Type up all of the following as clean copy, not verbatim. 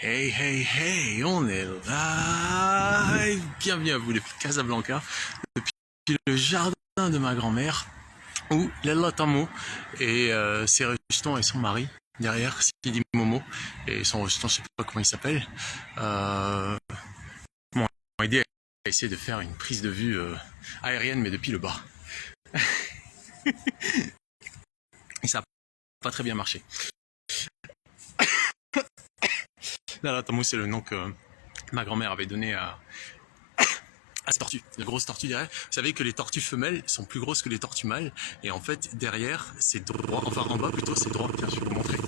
Hey, hey, hey, on est là. Bienvenue à vous depuis Casablanca, depuis le jardin de ma grand-mère, où Lella Tamo et ses restants et son mari, derrière, Sidi Momo, et son restant, je sais pas comment il s'appelle, m'ont aidé à essayer de faire une prise de vue aérienne, mais depuis le bas. Et ça n'a pas très bien marché. Lella Tamo, c'est le nom que ma grand-mère avait donné à cette tortue, la grosse tortue derrière. Vous savez que les tortues femelles sont plus grosses que les tortues mâles, et en fait derrière c'est droit, enfin en bas plutôt c'est droit. Tiens, je vais vous montrer.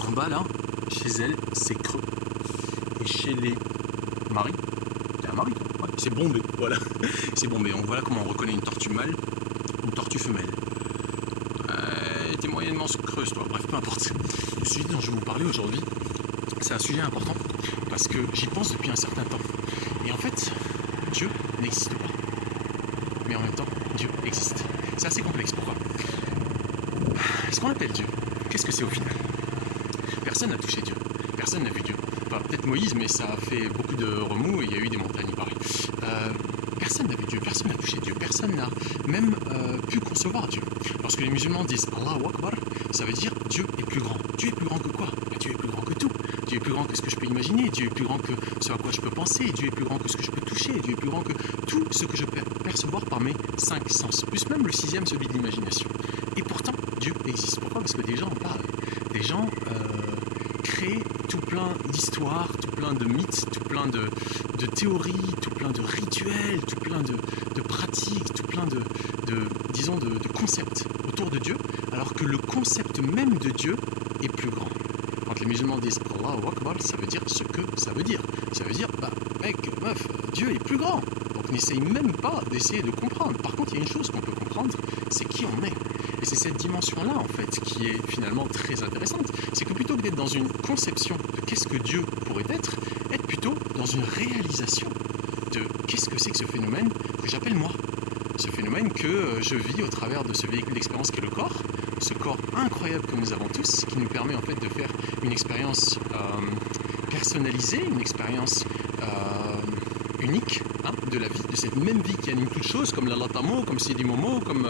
En bas là, chez elle c'est creux, et chez les maris, c'est un mari, ouais, c'est bombé, voilà, c'est bombé. Donc voilà comment on reconnaît une tortue mâle, une tortue femelle. Elle était moyennement creuse, toi. Bref, peu importe. Le sujet dont je vais vous parler aujourd'hui, c'est un sujet important parce que j'y pense depuis un certain temps. Et en fait, Dieu n'existe pas. Mais en même temps, Dieu existe. C'est assez complexe. Pourquoi ? Ce qu'on appelle Dieu, qu'est-ce que c'est au final ? Personne n'a touché Dieu. Personne n'a vu Dieu. Enfin, peut-être Moïse, mais ça a fait beaucoup de remous et il y a eu des montagnes, il paraît. Personne n'a vu Dieu, personne n'a touché Dieu, personne n'a même pu concevoir Dieu. Lorsque les musulmans disent Allahu Akbar, ça veut dire Dieu est plus grand. Dieu est plus grand que quoi ? Dieu est plus grand que tout. Dieu est plus grand que ce que je peux imaginer. Dieu est plus grand que ce à quoi je peux penser. Dieu est plus grand que ce que je peux toucher. Dieu est plus grand que tout ce que je peux percevoir par mes 5 sens. Plus même le 6e, celui de l'imagination. Et pourtant, Dieu existe. Pourquoi ? Parce que des gens en parlent. Des gens créent tout plein d'histoires, tout plein de mythes, tout plein de théories, tout plein de rituels, tout plein de pratiques, tout plein de concepts autour de Dieu, alors que le concept même de Dieu est plus grand. Quand les musulmans disent Allahu Akbar, ça veut dire ce que ça veut dire. Ça veut dire, mec, meuf, Dieu est plus grand. Donc n'essaye même pas d'essayer de comprendre. Par contre, il y a une chose qu'on peut comprendre, c'est qui on est. Et c'est cette dimension-là, en fait, qui est finalement très intéressante. C'est que plutôt que d'être dans une conception de qu'est-ce que Dieu pourrait être plutôt dans une réalisation de qu'est-ce que c'est que ce phénomène que j'appelle moi. Ce phénomène que je vis au travers de ce véhicule d'expérience qu'est le corps, ce corps incroyable que nous avons tous, qui nous permet en fait de faire une expérience personnalisée, une expérience unique de la vie, de cette même vie qui anime toute chose, comme Lella Tamo, comme Sidi Momo, comme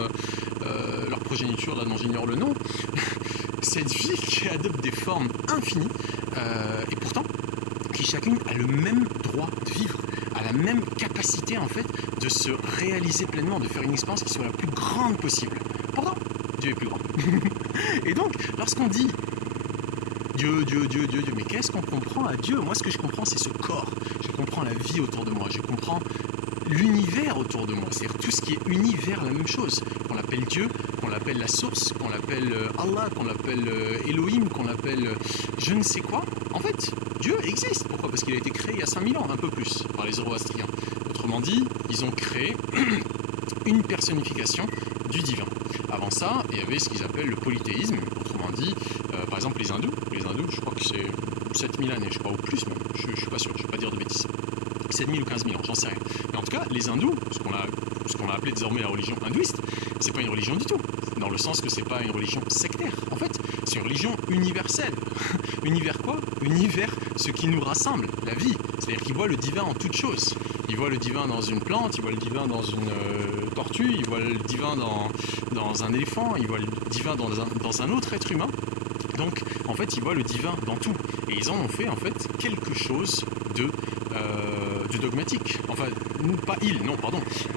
leur progéniture là dont j'ignore le nom. Cette vie qui adopte des formes infinies et pourtant qui chacune a le même droit de vivre, a la même capacité en fait de se réaliser pleinement, de faire une expérience qui soit la plus grande possible. Pourtant, Dieu est plus grand. Et donc, lorsqu'on dit Dieu, mais qu'est-ce qu'on comprend à Dieu ? Moi, ce que je comprends, c'est ce corps. Je comprends la vie autour de moi. Je comprends l'univers autour de moi. C'est-à-dire tout ce qui est univers, la même chose. Qu'on l'appelle Dieu, qu'on l'appelle la source, qu'on l'appelle Allah, qu'on l'appelle Elohim, qu'on l'appelle je ne sais quoi. En fait, Dieu existe. Pourquoi ? Parce qu'il a été créé il y a 5000 ans, un peu plus, par les Zoroastriens. Autrement dit, ils ont créé une personnification du divin. Avant ça, il y avait ce qu'ils appellent le polythéisme. Autrement dit, par exemple les hindous, je crois que c'est 7000 années, je crois, ou plus même, je ne suis pas sûr, je ne vais pas dire de bêtises. 7000 ou 15000 ans, j'en sais rien. Mais en tout cas, les hindous, ce qu'on a appelé désormais la religion hindouiste, c'est pas une religion du tout. Dans le sens que c'est pas une religion sectaire. En fait, c'est une religion universelle. Univers quoi ? Univers, ce qui nous rassemble, la vie. C'est-à-dire qu'ils voient le divin en toute chose. Ils voient le divin dans une plante, ils voient le divin dans une tortue, ils voient le divin dans un éléphant, ils voient le divin dans un autre être humain. Donc, en fait, ils voient le divin dans tout. Et ils en ont fait, en fait, quelque chose de dogmatique. Enfin,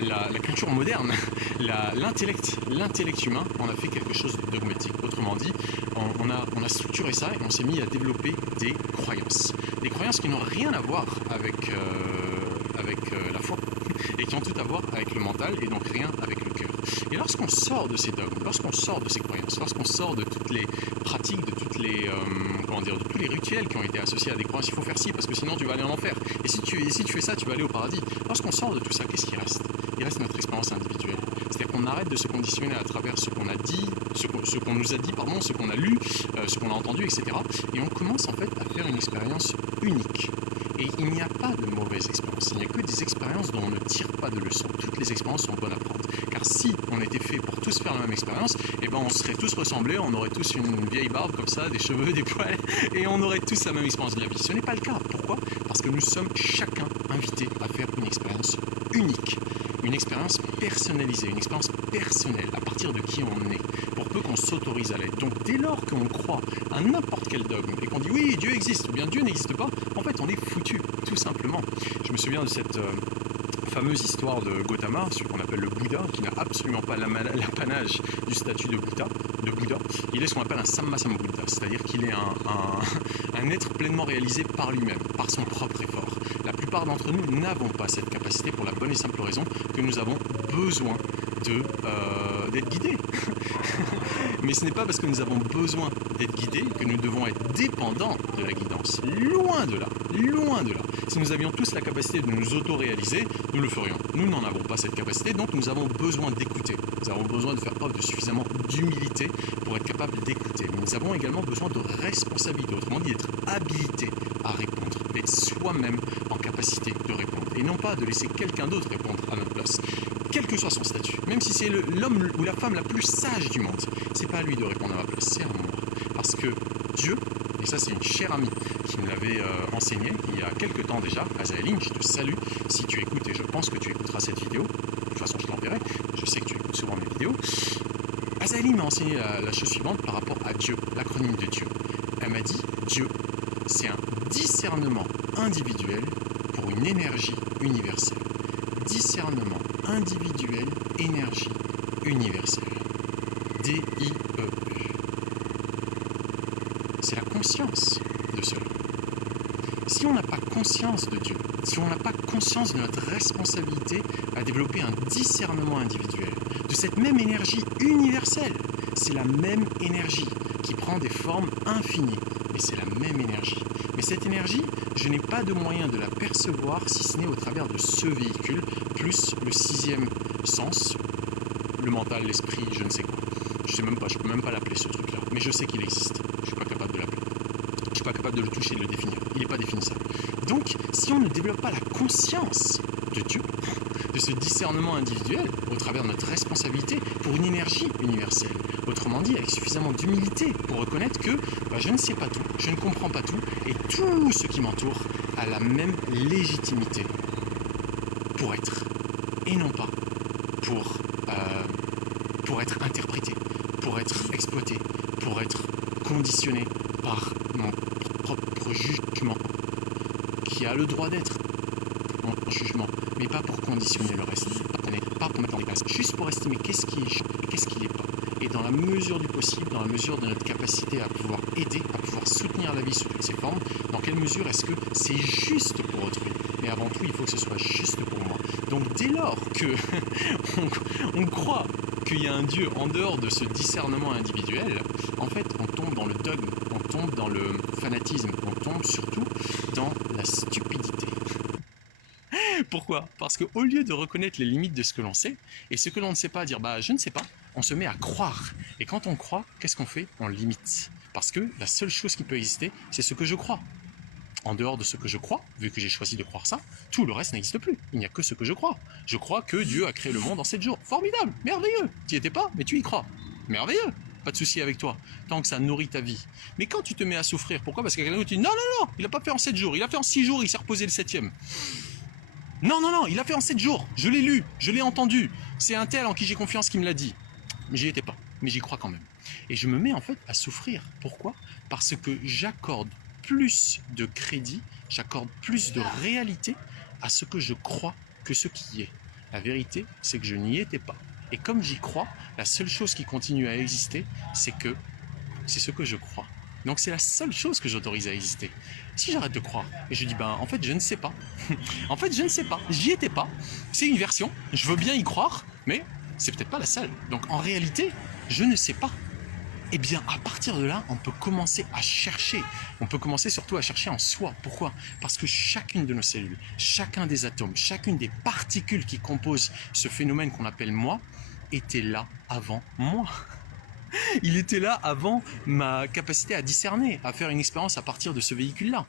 la culture moderne, l'intellect humain en a fait quelque chose de dogmatique. Autrement dit, on a structuré ça et on s'est mis à développer des croyances. Des croyances qui n'ont rien à voir avec la foi et qui ont tout à voir avec le mental et donc rien avec le cœur. Et lorsqu'on sort de ces dogmes, lorsqu'on sort de ces croyances, lorsqu'on sort de toutes les pratiques, de toutes les de tous les rituels qui ont été associés à des croyances, il faut faire ci parce que sinon tu vas aller en enfer. Et si tu fais ça, tu vas aller au paradis. Lorsqu'on sort de tout ça, qu'est-ce qui reste ? Il reste notre expérience individuelle. C'est-à-dire qu'on arrête de se conditionner à travers ce qu'on a dit, ce qu'on nous a dit, ce qu'on a lu, ce qu'on a entendu, etc. Et on commence en fait à faire une expérience unique. Et il n'y a pas de mauvaises expériences, il n'y a que des expériences dont on ne tire pas de leçons. Toutes les expériences sont bonnes à prendre. Car si on était fait pour tous faire la même expérience, eh ben on serait tous ressemblés, on aurait tous une vieille barbe comme ça, des cheveux, des poils, et on aurait tous la même expérience de la vie. Ce n'est pas le cas. Pourquoi ? Parce que nous sommes chacun invités à faire une expérience unique, une expérience personnalisée, une expérience personnelle à partir de qui on est, pour peu qu'on s'autorise à l'être. Donc dès lors qu'on croit à n'importe quel dogme et qu'on dit oui, Dieu existe ou bien Dieu n'existe pas, en fait on est foutu, tout simplement. Je me souviens de cette fameuse histoire de Gautama, ce qu'on appelle le Bouddha, qui n'a absolument pas l'apanage du statut de Bouddha. Il est ce qu'on appelle un Sammasambuddha, c'est-à-dire qu'il est un être pleinement réalisé par lui-même, par son propre effort. La plupart d'entre nous n'avons pas cette capacité pour la bonne et simple raison que nous avons besoin d'être guidés. Mais ce n'est pas parce que nous avons besoin d'être guidés que nous devons être dépendants de la guidance. Loin de là, loin de là. Si nous avions tous la capacité de nous auto-réaliser, nous le ferions. Nous n'en avons pas cette capacité, donc nous avons besoin d'écouter. Nous avons besoin de faire preuve de suffisamment d'humilité pour être capable d'écouter. Mais nous avons également besoin de responsabilité, autrement dit d'être habilité à répondre, d'être soi-même en capacité de répondre. Et non pas de laisser quelqu'un d'autre répondre à notre place. Quel que soit son statut, même si c'est l'homme ou la femme la plus sage du monde, c'est pas à lui de répondre à ma place, c'est à moi. Parce que Dieu, et ça c'est une chère amie qui me l'avait enseigné il y a quelques temps déjà, Azaeline, je te salue si tu écoutes, et je pense que tu écouteras cette vidéo, de toute façon je t'enverrai, je sais que tu écoutes souvent mes vidéos. Azaeline m'a enseigné la chose suivante par rapport à Dieu, l'acronyme de Dieu. Elle m'a dit, Dieu, c'est un discernement individuel pour une énergie universelle. Discernement individuel, énergie universelle. D-I-E-U. C'est la conscience de cela. Si on n'a pas conscience de Dieu, si on n'a pas conscience de notre responsabilité à développer un discernement individuel, de cette même énergie universelle, c'est la même énergie qui prend des formes infinies, mais c'est la même énergie. Mais cette énergie, je n'ai pas de moyen de la percevoir si ce n'est au travers de ce véhicule, plus le sixième sens, le mental, l'esprit, je ne sais quoi. Je sais même pas, je peux même pas l'appeler ce truc-là, mais je sais qu'il existe. Je suis pas capable de l'appeler. Je suis pas capable de le toucher, de le définir. Il n'est pas définissable. Donc, si on ne développe pas la conscience de Dieu, de ce discernement individuel, au travers de notre responsabilité pour une énergie universelle, autrement dit, avec suffisamment d'humilité pour reconnaître que je ne sais pas tout, je ne comprends pas tout, et tout ce qui m'entoure a la même légitimité pour être, et non pas pour être interprété, pour être exploité, pour être conditionné par mon propre jugement, qui a le droit d'être mon jugement, mais pas pour conditionner le reste, pas pour mettre en déplace, juste pour estimer qu'est-ce qui est juste et qu'est-ce qui n'est pas. Et dans la mesure du possible, dans la mesure de notre capacité à pouvoir aider, à pouvoir soutenir la vie sous toutes ses formes, dans quelle mesure est-ce que c'est juste pour autrui ? Mais avant tout, il faut que ce soit juste pour moi. Donc dès lors que on croit qu'il y a un Dieu en dehors de ce discernement individuel, en fait, on tombe dans le dogme, on tombe dans le fanatisme, on tombe surtout dans la stupidité. Pourquoi ? Parce qu'au lieu de reconnaître les limites de ce que l'on sait, et ce que l'on ne sait pas, dire je ne sais pas, on se met à croire. Et quand on croit, qu'est-ce qu'on fait ? On limite. Parce que la seule chose qui peut exister, c'est ce que je crois. En dehors de ce que je crois, vu que j'ai choisi de croire ça, tout le reste n'existe plus. Il n'y a que ce que je crois. Je crois que Dieu a créé le monde en 7 jours. Formidable, merveilleux. Tu n'y étais pas, mais tu y crois. Merveilleux. Pas de souci avec toi, tant que ça nourrit ta vie. Mais quand tu te mets à souffrir, pourquoi ? Parce qu'il y a quelqu'un qui te dit non, il n'a pas fait en 7 jours, il a fait en 6 jours, il s'est reposé le 7e. Non, il a fait en 7 jours. Je l'ai lu, je l'ai entendu. C'est un tel en qui j'ai confiance qui me l'a dit. Mais j'y étais pas, mais j'y crois quand même. Et je me mets en fait à souffrir. Pourquoi ? Parce que j'accorde plus de crédit, j'accorde plus de réalité à ce que je crois que ce qui est. La vérité, c'est que je n'y étais pas. Et comme j'y crois, la seule chose qui continue à exister, c'est ce que je crois. Donc c'est la seule chose que j'autorise à exister. Si j'arrête de croire et je dis en fait je ne sais pas. En fait je ne sais pas, j'y étais pas. C'est une version, je veux bien y croire, mais c'est peut-être pas la seule. Donc en réalité, je ne sais pas. Eh bien, à partir de là, on peut commencer à chercher. On peut commencer surtout à chercher en soi. Pourquoi ? Parce que chacune de nos cellules, chacun des atomes, chacune des particules qui composent ce phénomène qu'on appelle moi, était là avant moi. Il était là avant ma capacité à discerner, à faire une expérience à partir de ce véhicule-là.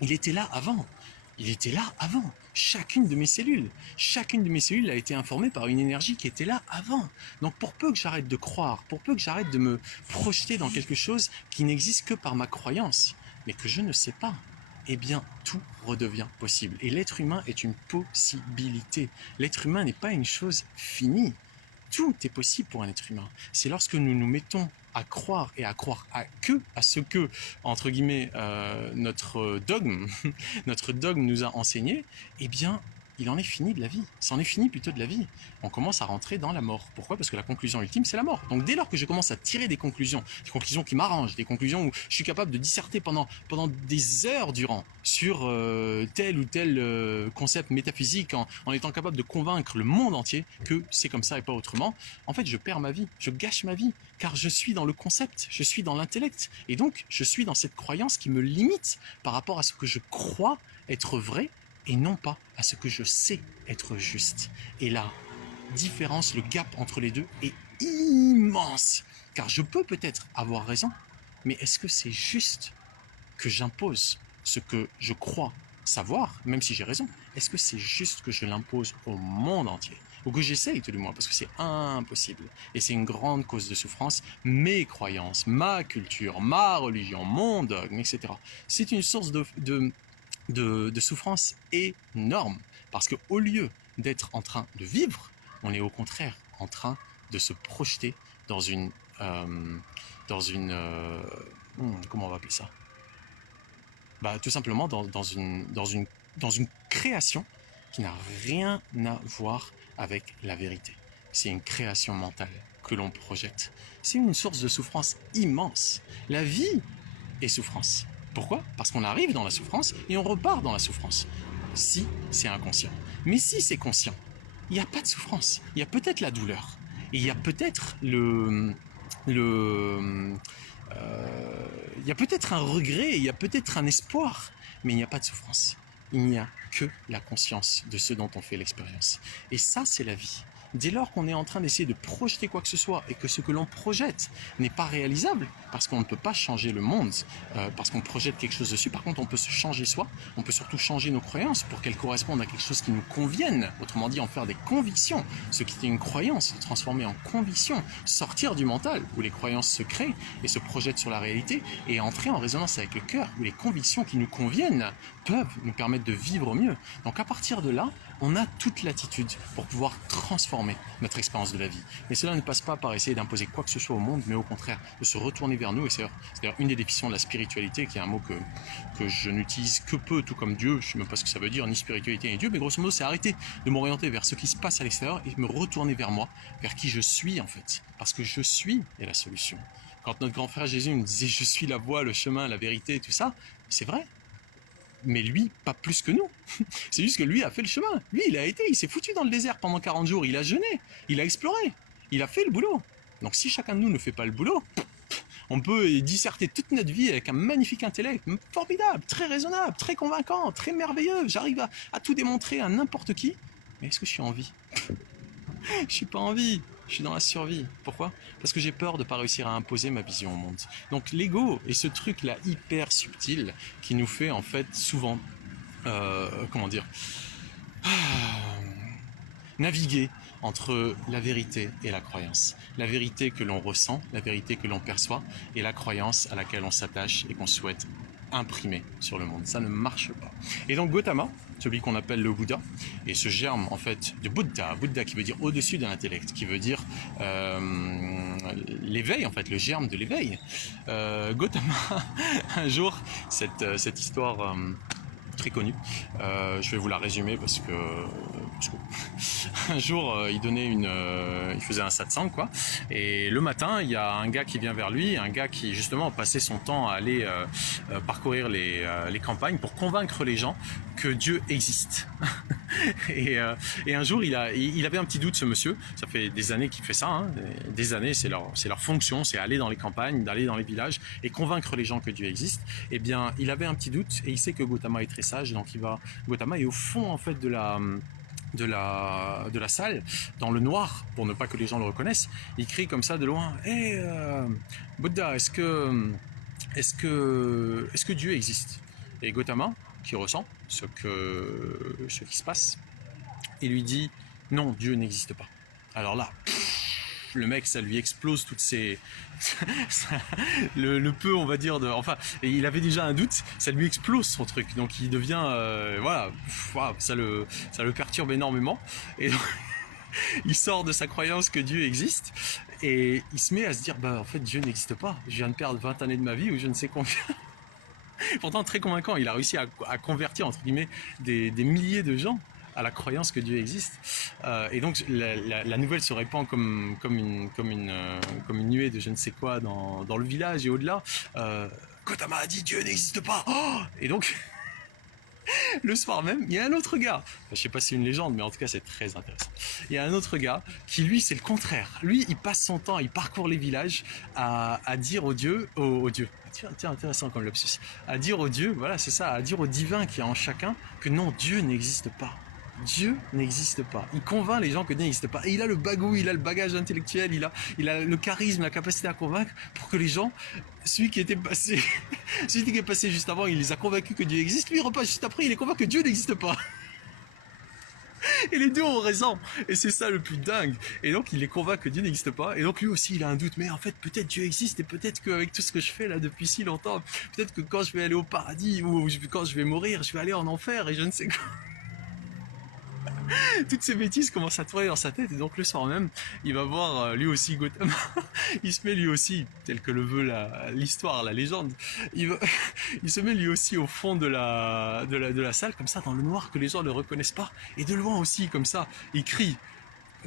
Il était là avant. Il était là avant. Chacune de mes cellules a été informée par une énergie qui était là avant. Donc pour peu que j'arrête de croire, pour peu que j'arrête de me projeter dans quelque chose qui n'existe que par ma croyance, mais que je ne sais pas, eh bien tout redevient possible. Et l'être humain est une possibilité. L'être humain n'est pas une chose finie. Tout est possible pour un être humain. C'est lorsque nous nous mettons à croire et à croire à ce que, entre guillemets, notre dogme, notre dogme nous a enseigné, eh bien, il en est fini de la vie. C'en est fini plutôt de la vie. On commence à rentrer dans la mort. Pourquoi? Parce que la conclusion ultime, c'est la mort. Donc dès lors que je commence à tirer des conclusions qui m'arrangent, des conclusions où je suis capable de disserter pendant des heures durant sur tel ou tel concept métaphysique, en étant capable de convaincre le monde entier que c'est comme ça et pas autrement, en fait, je perds ma vie, je gâche ma vie, car je suis dans le concept, je suis dans l'intellect. Et donc, je suis dans cette croyance qui me limite par rapport à ce que je crois être vrai, et non pas à ce que je sais être juste. Et la différence, le gap entre les deux est immense. Car je peux peut-être avoir raison, mais est-ce que c'est juste que j'impose ce que je crois savoir, même si j'ai raison? Est-ce que c'est juste que je l'impose au monde entier? Ou que j'essaye tout du moins, parce que c'est impossible. Et c'est une grande cause de souffrance, mes croyances, ma culture, ma religion, mon dogme, etc. C'est une source de souffrance énorme. Parce qu'au lieu d'être en train de vivre, on est au contraire en train de se projeter dans une... comment on va appeler ça? Tout simplement dans une création qui n'a rien à voir avec la vérité. C'est une création mentale que l'on projette. C'est une source de souffrance immense. La vie est souffrance. Pourquoi? Parce qu'on arrive dans la souffrance et on repart dans la souffrance. Si c'est inconscient. Mais si c'est conscient, il n'y a pas de souffrance. Il y a peut-être la douleur. Et il y a peut-être il y a peut-être un regret, il y a peut-être un espoir, mais il n'y a pas de souffrance. Il n'y a que la conscience de ce dont on fait l'expérience. Et ça, c'est la vie. Dès lors qu'on est en train d'essayer de projeter quoi que ce soit et que ce que l'on projette n'est pas réalisable, parce qu'on ne peut pas changer le monde, parce qu'on projette quelque chose dessus, par contre on peut se changer soi, on peut surtout changer nos croyances pour qu'elles correspondent à quelque chose qui nous convienne, autrement dit en faire des convictions, ce qui était une croyance, se transformer en conviction, sortir du mental où les croyances se créent et se projettent sur la réalité et entrer en résonance avec le cœur où les convictions qui nous conviennent peuvent nous permettre de vivre mieux. Donc à partir de là, on a toute l'attitude pour pouvoir transformer notre expérience de la vie. Mais cela ne passe pas par essayer d'imposer quoi que ce soit au monde, mais au contraire, de se retourner vers nous. Et c'est d'ailleurs une des définitions de la spiritualité, qui est un mot que je n'utilise que peu, tout comme Dieu. Je ne sais même pas ce que ça veut dire, ni spiritualité ni Dieu, mais grosso modo, c'est arrêter de m'orienter vers ce qui se passe à l'extérieur et me retourner vers moi, vers qui je suis en fait. Parce que je suis est la solution. Quand notre grand frère Jésus nous disait « Je suis la voie, le chemin, la vérité », tout ça, c'est vrai. Mais lui, pas plus que nous. C'est juste que lui a fait le chemin. Lui, il s'est foutu dans le désert pendant 40 jours. Il a jeûné, il a exploré, il a fait le boulot. Donc si chacun de nous ne fait pas le boulot, on peut disserter toute notre vie avec un magnifique intellect, formidable, très raisonnable, très convaincant, très merveilleux. J'arrive à tout démontrer à n'importe qui. Mais est-ce que je suis en vie? Je suis pas en vie. Je suis dans la survie. Pourquoi? Parce que j'ai peur de ne pas réussir à imposer ma vision au monde. Donc l'ego est ce truc-là hyper subtil qui nous fait en fait souvent, naviguer entre la vérité et la croyance. La vérité que l'on ressent, la vérité que l'on perçoit et la croyance à laquelle on s'attache et qu'on souhaite imprimer sur le monde. Ça ne marche pas. Et donc Gautama, celui qu'on appelle le Bouddha, et ce germe en fait de Bouddha qui veut dire au-dessus de l'intellect, qui veut dire l'éveil en fait, le germe de l'éveil. Gautama, un jour, cette histoire très connue, je vais vous la résumer parce que un jour il faisait un satsang quoi, et le matin il y a un gars qui vient vers lui, un gars qui justement passait son temps à aller parcourir les campagnes pour convaincre les gens que Dieu existe. et un jour il avait un petit doute, ce monsieur, ça fait des années qu'il fait ça, hein, des années, c'est leur fonction, c'est aller dans les campagnes, d'aller dans les villages et convaincre les gens que Dieu existe. Eh bien il avait un petit doute et il sait que Gautama est très sage, donc Gautama est au fond en fait de la salle, dans le noir, pour ne pas que les gens le reconnaissent. Il crie comme ça de loin: Hey, Bouddha, est-ce que Dieu existe? Et Gautama, qui ressent ce qui se passe, et lui dit non, Dieu n'existe pas. Alors là, le mec, ça lui explose toutes ses... le peu, on va dire, enfin, et il avait déjà un doute, ça lui explose son truc, donc il devient, voilà, ça le perturbe énormément, et donc, il sort de sa croyance que Dieu existe, et il se met à se dire, bah en fait Dieu n'existe pas, je viens de perdre 20 années de ma vie, ou je ne sais combien. Pourtant très convaincant, il a réussi à convertir, entre guillemets, des milliers de gens à la croyance que Dieu existe. Et donc la nouvelle se répand comme une nuée de je ne sais quoi dans le village et au-delà. Gautama a dit Dieu n'existe pas. Oh, et donc le soir même, il y a un autre gars. Enfin, je sais pas si c'est une légende, mais en tout cas c'est très intéressant. Il y a un autre gars qui lui c'est le contraire. Lui il passe son temps, il parcourt les villages à dire aux dieux, tiens, intéressant comme lapsus, à dire aux dieux, voilà c'est ça, à dire au divin qui est en chacun que non, Dieu n'existe pas. Dieu n'existe pas. Il convainc les gens que Dieu n'existe pas. Et il a le bagou, il a le bagage intellectuel, il a le charisme, la capacité à convaincre pour que les gens, celui qui est passé juste avant, il les a convaincus que Dieu existe, lui il repasse juste après, il est convaincu que Dieu n'existe pas. Et les deux ont raison. Et c'est ça le plus dingue. Et donc il les convainc que Dieu n'existe pas. Et donc lui aussi il a un doute. Mais en fait peut-être Dieu existe. Et peut-être qu'avec tout ce que je fais là depuis si longtemps, peut-être que quand je vais aller au paradis ou quand je vais mourir, je vais aller en enfer et je ne sais quoi. Toutes ces bêtises commencent à tourner dans sa tête. Et donc le soir même, il va voir lui aussi Gautama. Il se met lui aussi, tel que le veut l'histoire, la légende. Il se met lui aussi au fond de la salle, comme ça, dans le noir, que les gens ne le reconnaissent pas. Et de loin aussi, comme ça, il crie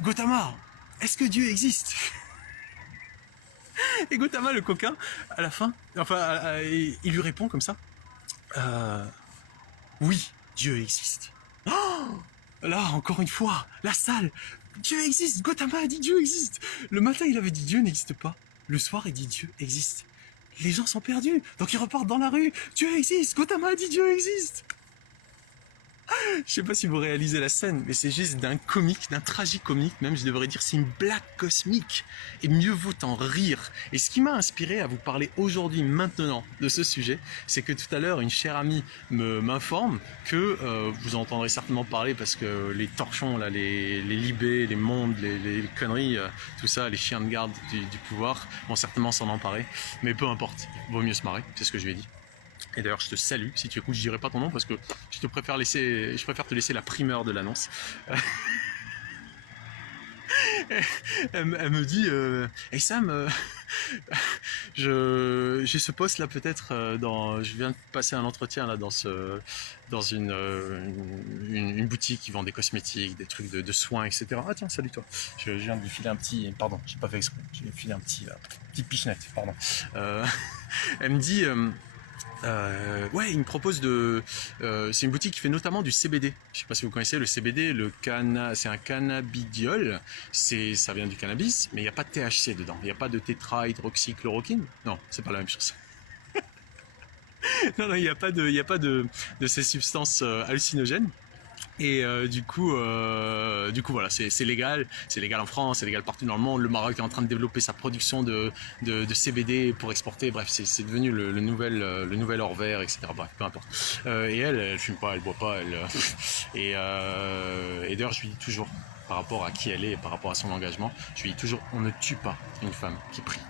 Gautama, est-ce que Dieu existe? Et Gautama, le coquin, à la fin, enfin, il lui répond comme ça oui, Dieu existe. Oh, là, encore une fois, la salle. Dieu existe. Gautama a dit Dieu existe. Le matin, il avait dit Dieu n'existe pas. Le soir, il dit Dieu existe. Les gens sont perdus. Donc ils repartent dans la rue. Dieu existe. Gautama a dit Dieu existe. Je sais pas si vous réalisez la scène, mais c'est juste d'un comique, d'un tragicomique, même je devrais dire, c'est une blague cosmique. Et mieux vaut en rire. Et ce qui m'a inspiré à vous parler aujourd'hui, maintenant, de ce sujet, c'est que tout à l'heure, une chère amie m'informe que, vous entendrez certainement parler parce que les torchons, là, les libés, les mondes, les conneries, tout ça, les chiens de garde du pouvoir, vont certainement s'en emparer. Mais peu importe, vaut mieux se marrer, c'est ce que je lui ai dit. Et d'ailleurs, je te salue. Si tu écoutes, je dirai pas ton nom parce que je préfère te laisser la primeur de l'annonce. Elle me dit, hey Sam, j'ai ce poste là peut-être je viens de passer un entretien là dans une boutique qui vend des cosmétiques, des trucs de soins, etc. Ah tiens, salut toi. Je viens de lui filer un petit, pardon, j'ai pas fait exprès. J'ai filé un petit pichenette, pardon. Elle me dit. Ouais, il me propose c'est une boutique qui fait notamment du CBD. Je sais pas si vous connaissez le CBD, c'est un cannabidiol. Ça vient du cannabis, mais il n'y a pas de THC dedans. Il n'y a pas de tétrahydroxychloroquine. Non, c'est pas la même chose. Non, il n'y a pas de ces substances hallucinogènes. Et du coup voilà, c'est légal en France, c'est légal partout dans le monde. Le Maroc est en train de développer sa production de CBD pour exporter. Bref, c'est devenu le nouvel or vert, etc. Bref, peu importe. Et elle fume pas, elle boit pas, et d'ailleurs je lui dis toujours, par rapport à qui elle est et par rapport à son engagement, je lui dis toujours, on ne tue pas une femme qui prie.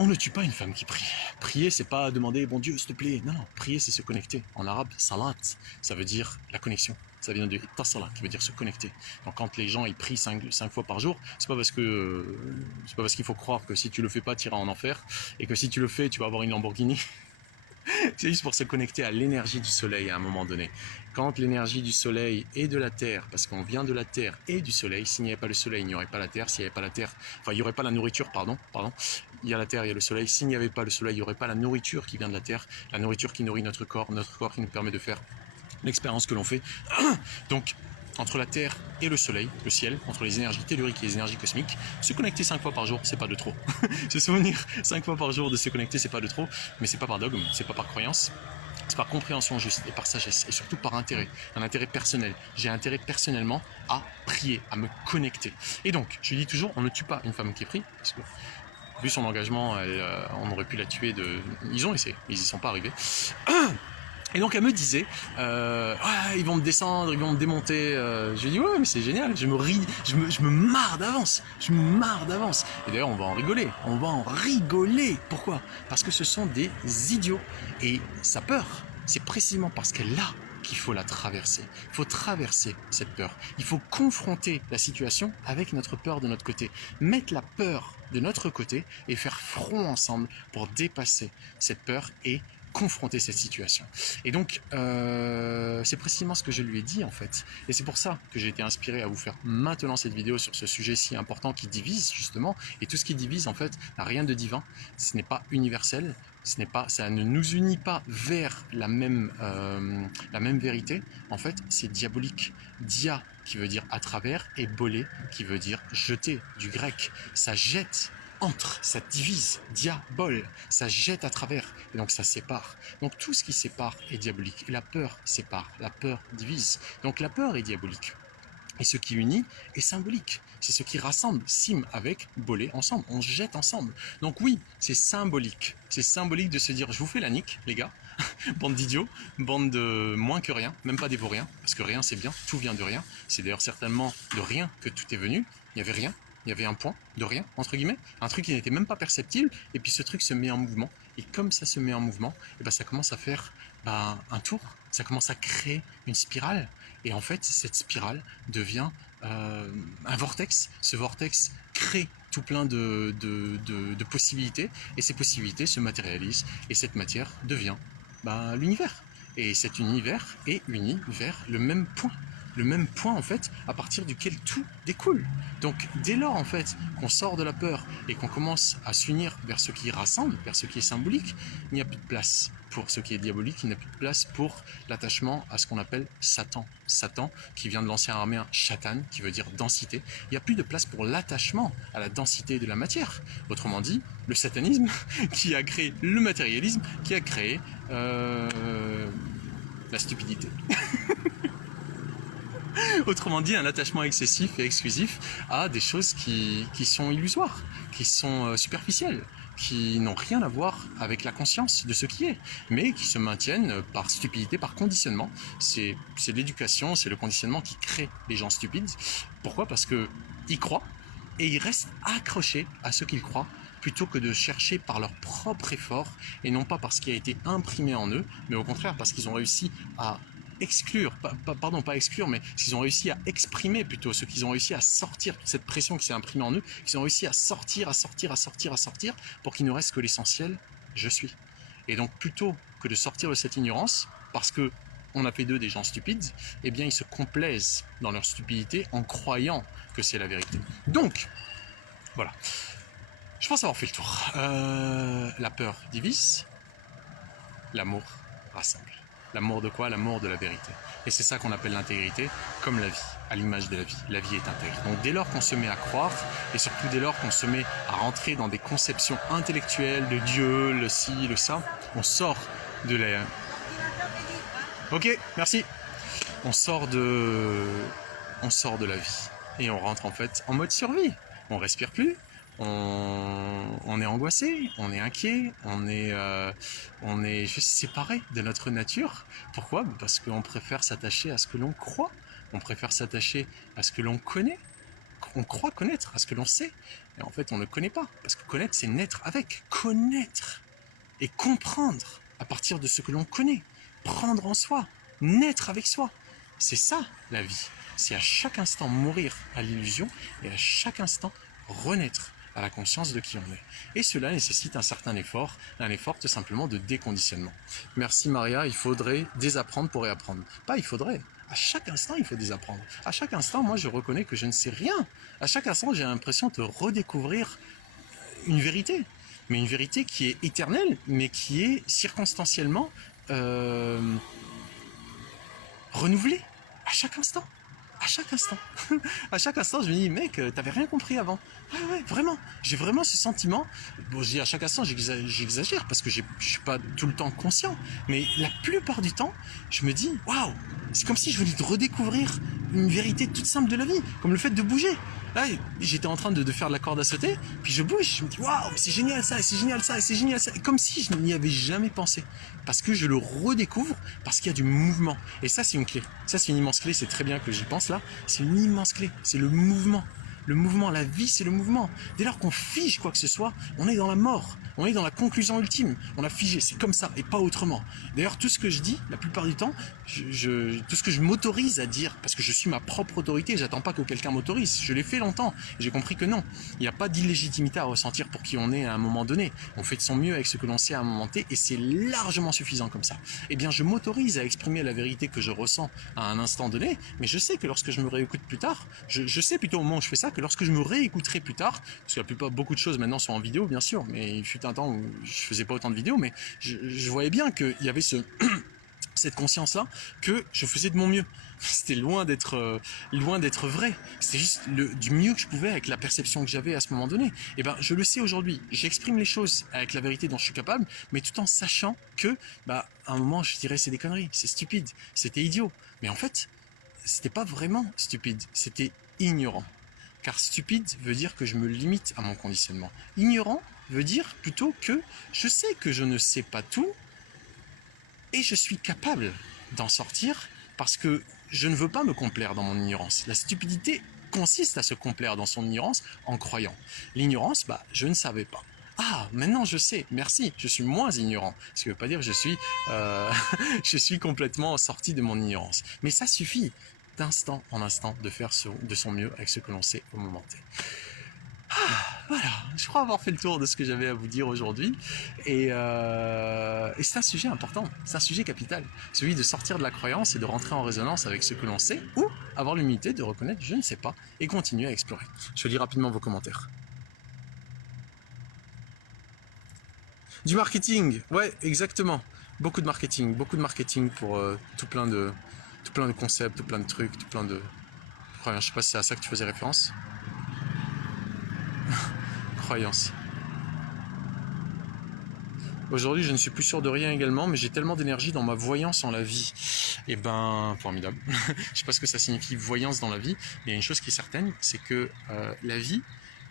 On ne tue pas une femme qui prie. Prier, c'est pas demander bon Dieu, s'il te plaît. Non, prier, c'est se connecter. En arabe, salat, ça veut dire la connexion. Ça vient de ittasala, qui veut dire se connecter. Donc quand les gens ils prient 5 fois par jour, c'est pas parce qu'il faut croire que si tu le fais pas, tu iras en enfer, et que si tu le fais, tu vas avoir une Lamborghini. C'est juste pour se connecter à l'énergie du soleil à un moment donné. Quand l'énergie du soleil et de la terre, parce qu'on vient de la terre et du soleil, s'il n'y avait pas le soleil, il n'y aurait pas la terre, s'il n'y avait pas la terre, enfin il n'y aurait pas la nourriture, pardon, il y a la terre, il y a le soleil, s'il n'y avait pas le soleil, il n'y aurait pas la nourriture qui vient de la terre, la nourriture qui nourrit notre corps qui nous permet de faire l'expérience que l'on fait. Donc, entre la Terre et le Soleil, le ciel, entre les énergies telluriques et les énergies cosmiques, se connecter 5 fois par jour, c'est pas de trop. Se souvenir 5 fois par jour de se connecter, c'est pas de trop, mais c'est pas par dogme, c'est pas par croyance, c'est par compréhension juste et par sagesse, et surtout par intérêt, un intérêt personnel. J'ai intérêt personnellement à prier, à me connecter. Et donc, je dis toujours, on ne tue pas une femme qui prie, parce que vu son engagement, on aurait pu la tuer Ils ont essayé, ils y sont pas arrivés. Et donc elle me disait, ouais, ils vont me descendre, ils vont me démonter. Je lui dis ouais, mais c'est génial. Je me marre d'avance. Je me marre d'avance. Et d'ailleurs, on va en rigoler. On va en rigoler. Pourquoi? Parce que ce sont des idiots. Et sa peur, c'est précisément parce qu'elle est là qu'il faut la traverser. Il faut traverser cette peur. Il faut confronter la situation avec notre peur de notre côté. Mettre la peur de notre côté et faire front ensemble pour dépasser cette peur et confronter cette situation. Et donc, c'est précisément ce que je lui ai dit en fait. Et c'est pour ça que j'ai été inspiré à vous faire maintenant cette vidéo sur ce sujet si important qui divise justement. Et tout ce qui divise en fait n'a rien de divin. Ce n'est pas universel. Ça ne nous unit pas vers la même vérité. En fait, c'est diabolique. Dia qui veut dire à travers et bolé qui veut dire jeter du grec. Ça jette. Entre, ça divise, diabole, ça jette à travers, et donc ça sépare. Donc tout ce qui sépare est diabolique, et la peur sépare, la peur divise. Donc la peur est diabolique, et ce qui unit est symbolique. C'est ce qui rassemble, sim avec, bolé ensemble, on jette ensemble. Donc oui, c'est symbolique de se dire, je vous fais la nique, les gars, bande d'idiots, bande de moins que rien, même pas des vauriens, parce que rien c'est bien, tout vient de rien. C'est d'ailleurs certainement de rien que tout est venu, il n'y avait rien. Il y avait un point de rien, entre guillemets, un truc qui n'était même pas perceptible, et puis ce truc se met en mouvement. Et comme ça se met en mouvement, et ben ça commence à faire un tour, ça commence à créer une spirale, et en fait, cette spirale devient un vortex. Ce vortex crée tout plein de possibilités, et ces possibilités se matérialisent, et cette matière devient l'univers. Et cet univers est uni vers le même point. Le même point en fait à partir duquel tout découle. Donc dès lors en fait qu'on sort de la peur et qu'on commence à s'unir vers ce qui rassemble, vers ce qui est symbolique, il n'y a plus de place pour ce qui est diabolique, il n'y a plus de place pour l'attachement à ce qu'on appelle Satan. Satan qui vient de l'ancien araméen Shatan qui veut dire densité. Il n'y a plus de place pour l'attachement à la densité de la matière. Autrement dit, le satanisme qui a créé le matérialisme, qui a créé la stupidité. Autrement dit, un attachement excessif et exclusif à des choses qui sont illusoires, qui sont superficielles, qui n'ont rien à voir avec la conscience de ce qui est, mais qui se maintiennent par stupidité, par conditionnement. C'est l'éducation, c'est le conditionnement qui crée les gens stupides. Pourquoi? Parce qu'ils croient et ils restent accrochés à ce qu'ils croient, plutôt que de chercher par leur propre effort, et non pas parce qu'il a été imprimé en eux, mais au contraire parce qu'ils ont réussi à exclure, pas exclure, mais s'ils ont réussi à exprimer plutôt, ce qu'ils ont réussi à sortir, cette pression qui s'est imprimée en eux, qu'ils ont réussi à sortir, pour qu'il ne reste que l'essentiel, je suis. Et donc plutôt que de sortir de cette ignorance, parce que on a fait d'eux des gens stupides, eh bien ils se complaisent dans leur stupidité en croyant que c'est la vérité. Donc, voilà. Je pense avoir fait le tour. La peur divise, l'amour rassemble. L'amour de quoi? L'amour de la vérité. Et c'est ça qu'on appelle l'intégrité, comme la vie, à l'image de la vie. La vie est intègre. Donc dès lors qu'on se met à croire, et surtout dès lors qu'on se met à rentrer dans des conceptions intellectuelles de Dieu, le ci, le ça, on sort de la... Ok, merci. On sort de la vie. Et on rentre en fait en mode survie. On respire plus. On est angoissé, on est inquiet, on est juste séparé de notre nature. Pourquoi? Parce qu'on préfère s'attacher à ce que l'on croit, on préfère s'attacher à ce que l'on connaît, on croit connaître, à ce que l'on sait. Et en fait, on ne connaît pas, parce que connaître, c'est naître avec. Connaître et comprendre à partir de ce que l'on connaît, prendre en soi, naître avec soi. C'est ça, la vie. C'est à chaque instant mourir à l'illusion et à chaque instant renaître à la conscience de qui on est. Et cela nécessite un certain effort, un effort tout simplement de déconditionnement. Merci Maria, il faudrait désapprendre pour réapprendre. Pas il faudrait, à chaque instant il faut désapprendre. À chaque instant, moi je reconnais que je ne sais rien. À chaque instant, j'ai l'impression de redécouvrir une vérité. Mais une vérité qui est éternelle, mais qui est circonstanciellement renouvelée à chaque instant. À chaque instant. À chaque instant, je me dis, mec, t'avais rien compris avant. Ouais, vraiment. J'ai vraiment ce sentiment. Bon, je dis à chaque instant, j'exagère parce que je suis pas tout le temps conscient. Mais la plupart du temps, je me dis, waouh, c'est comme si je venais de redécouvrir une vérité toute simple de la vie, comme le fait de bouger. Là, j'étais en train de faire de la corde à sauter, puis je bouge, je me dis waouh, c'est génial ça, c'est génial ça, c'est génial ça, comme si je n'y avais jamais pensé, parce que je le redécouvre, parce qu'il y a du mouvement. Et ça, c'est une clé. Ça, c'est une immense clé. C'est très bien que j'y pense là. C'est une immense clé. C'est le mouvement. Le mouvement, la vie, c'est le mouvement. Dès lors qu'on fige quoi que ce soit, on est dans la mort. On est dans la conclusion ultime. On a figé, c'est comme ça et pas autrement. D'ailleurs, tout ce que je dis, la plupart du temps, tout ce que je m'autorise à dire, parce que je suis ma propre autorité, j'attends pas que quelqu'un m'autorise. Je l'ai fait longtemps. J'ai compris que non. Il n'y a pas d'illégitimité à ressentir pour qui on est à un moment donné. On fait de son mieux avec ce que l'on sait à un moment T et c'est largement suffisant comme ça. Eh bien, je m'autorise à exprimer la vérité que je ressens à un instant donné, mais je sais que lorsque je me réécoute plus tard, je sais plutôt au moment où je fais ça que lorsque je me réécouterai plus tard, parce que beaucoup de choses maintenant sont en vidéo bien sûr, mais il fut un temps où je faisais pas autant de vidéos, mais je voyais bien qu'il y avait cette conscience-là que je faisais de mon mieux. C'était loin d'être vrai. C'était juste du mieux que je pouvais avec la perception que j'avais à ce moment donné. Et ben, je le sais aujourd'hui. J'exprime les choses avec la vérité dont je suis capable, mais tout en sachant que, à un moment, je dirais c'est des conneries, c'est stupide, c'était idiot. Mais en fait, c'était pas vraiment stupide, c'était ignorant. Car stupide veut dire que je me limite à mon conditionnement. Ignorant veut dire plutôt que je sais que je ne sais pas tout et je suis capable d'en sortir parce que je ne veux pas me complaire dans mon ignorance. La stupidité consiste à se complaire dans son ignorance en croyant. L'ignorance, je ne savais pas. Ah, maintenant je sais, merci, je suis moins ignorant. Ce qui ne veut pas dire que je suis complètement sorti de mon ignorance. Mais ça suffit d'instant en instant de faire de son mieux avec ce que l'on sait au moment T. Voilà, je crois avoir fait le tour de ce que j'avais à vous dire aujourd'hui. Et c'est un sujet important, c'est un sujet capital. Celui de sortir de la croyance et de rentrer en résonance avec ce que l'on sait, ou avoir l'humilité de reconnaître je ne sais pas et continuer à explorer. Je lis rapidement vos commentaires. Du marketing, ouais, exactement. Beaucoup de marketing pour tout plein de concepts, tout plein de trucs, tout plein de croyances. Je sais pas si c'est à ça que tu faisais référence. Croyances. Aujourd'hui, je ne suis plus sûr de rien également, mais j'ai tellement d'énergie dans ma voyance en la vie. Et ben, formidable. Je sais pas ce que ça signifie, voyance dans la vie, mais il y a une chose qui est certaine, c'est que la vie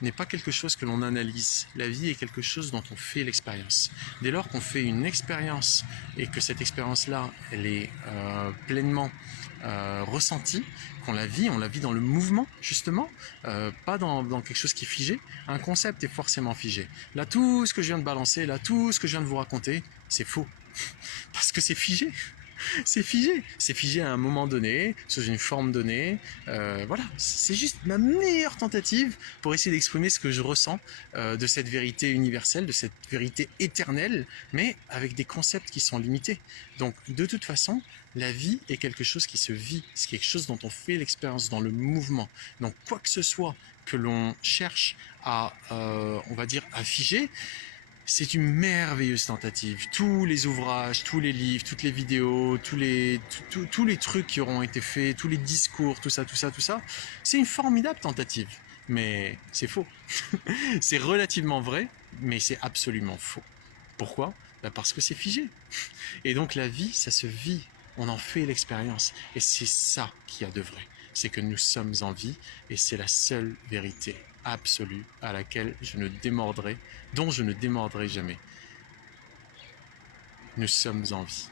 n'est pas quelque chose que l'on analyse. La vie est quelque chose dont on fait l'expérience. Dès lors qu'on fait une expérience et que cette expérience-là, elle est pleinement ressentie, qu'on la vit, on la vit dans le mouvement, justement, pas dans quelque chose qui est figé. Un concept est forcément figé. Là, tout ce que je viens de balancer, là, tout ce que je viens de vous raconter, c'est faux. Parce que c'est figé. C'est figé. C'est figé à un moment donné, sous une forme donnée. Voilà, c'est juste ma meilleure tentative pour essayer d'exprimer ce que je ressens de cette vérité universelle, de cette vérité éternelle, mais avec des concepts qui sont limités. Donc, de toute façon, la vie est quelque chose qui se vit, c'est quelque chose dont on fait l'expérience dans le mouvement. Donc, quoi que ce soit que l'on cherche à, on va dire, à figer, c'est une merveilleuse tentative. Tous les ouvrages, tous les livres, toutes les vidéos, tous les trucs qui auront été faits, tous les discours, tout ça, c'est une formidable tentative. Mais c'est faux. C'est relativement vrai, mais c'est absolument faux. Pourquoi ? Parce que c'est figé. Et donc la vie, ça se vit. On en fait l'expérience. Et c'est ça qu'il y a de vrai. C'est que nous sommes en vie et c'est la seule vérité absolue à laquelle dont je ne démordrai jamais. Nous sommes en vie.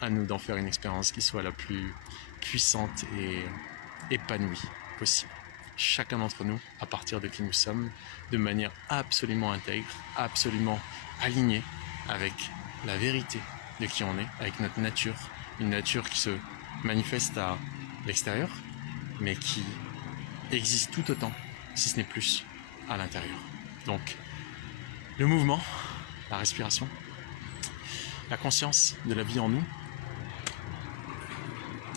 À nous d'en faire une expérience qui soit la plus puissante et épanouie possible. Chacun d'entre nous, à partir de qui nous sommes, de manière absolument intègre, absolument alignée avec la vérité de qui on est, avec notre nature, une nature qui se manifeste à l'extérieur, mais qui existe tout autant, si ce n'est plus, à l'intérieur. Donc, le mouvement, la respiration, la conscience de la vie en nous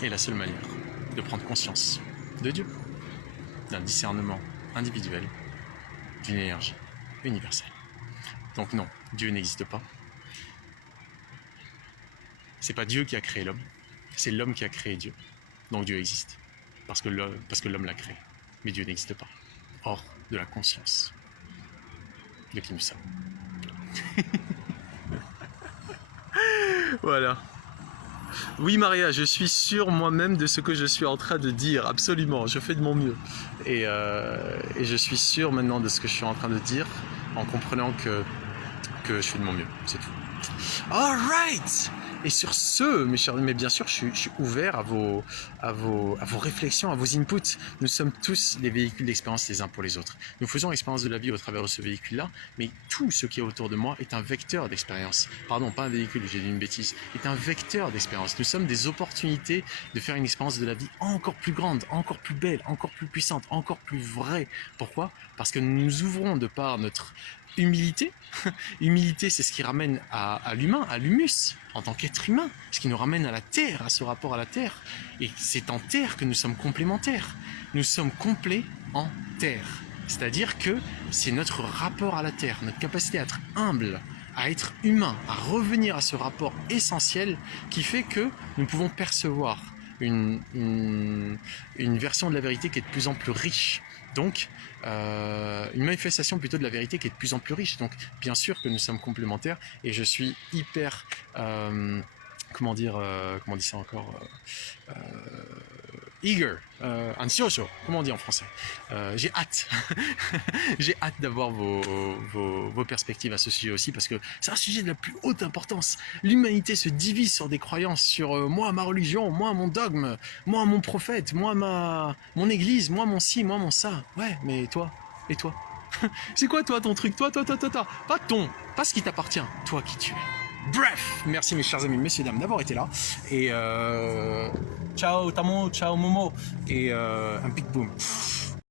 est la seule manière de prendre conscience de Dieu, d'un discernement individuel, d'une énergie universelle. Donc non, Dieu n'existe pas. C'est pas Dieu qui a créé l'homme, c'est l'homme qui a créé Dieu. Donc Dieu existe, parce que l'homme l'a créé. Mais Dieu n'existe pas, hors de la conscience de qui nous sommes. Voilà. Oui, Maria, je suis sûr moi-même de ce que je suis en train de dire. Absolument, je fais de mon mieux. Et je suis sûr maintenant de ce que je suis en train de dire en comprenant que je fais de mon mieux. C'est tout. Alright. Et sur ce, mes chers, mais bien sûr, je suis ouvert à vos réflexions, à vos inputs. Nous sommes tous des véhicules d'expérience les uns pour les autres. Nous faisons l'expérience de la vie au travers de ce véhicule-là, mais tout ce qui est autour de moi est un vecteur d'expérience. Pardon, pas un véhicule, j'ai dit une bêtise. Est un vecteur d'expérience. Nous sommes des opportunités de faire une expérience de la vie encore plus grande, encore plus belle, encore plus puissante, encore plus vraie. Pourquoi? Parce que nous nous ouvrons de par notre humilité. Humilité, c'est ce qui ramène à l'humain, à l'humus, en tant qu'être humain, ce qui nous ramène à la terre, à ce rapport à la terre. Et c'est en terre que nous sommes complémentaires. Nous sommes complets en terre. C'est-à-dire que c'est notre rapport à la terre, notre capacité à être humble, à être humain, à revenir à ce rapport essentiel qui fait que nous pouvons percevoir une version de la vérité qui est de plus en plus riche. Donc, une manifestation plutôt de la vérité qui est de plus en plus riche. Donc, bien sûr que nous sommes complémentaires et je suis hyper, comment on dit ça encore, eager, ansioso, comment on dit en français. J'ai hâte, j'ai hâte d'avoir vos perspectives à ce sujet aussi parce que c'est un sujet de la plus haute importance. L'humanité se divise sur des croyances, sur moi, ma religion, moi, mon dogme, moi, mon prophète, moi, mon église, moi, mon ci, moi, mon ça. Ouais, mais toi, et toi? C'est quoi toi ton truc? Toi. Pas ce qui t'appartient, toi qui tu es. Bref, merci mes chers amis, messieurs, dames d'avoir été là. Et ciao Tamo, ciao Momo. Et un big boom.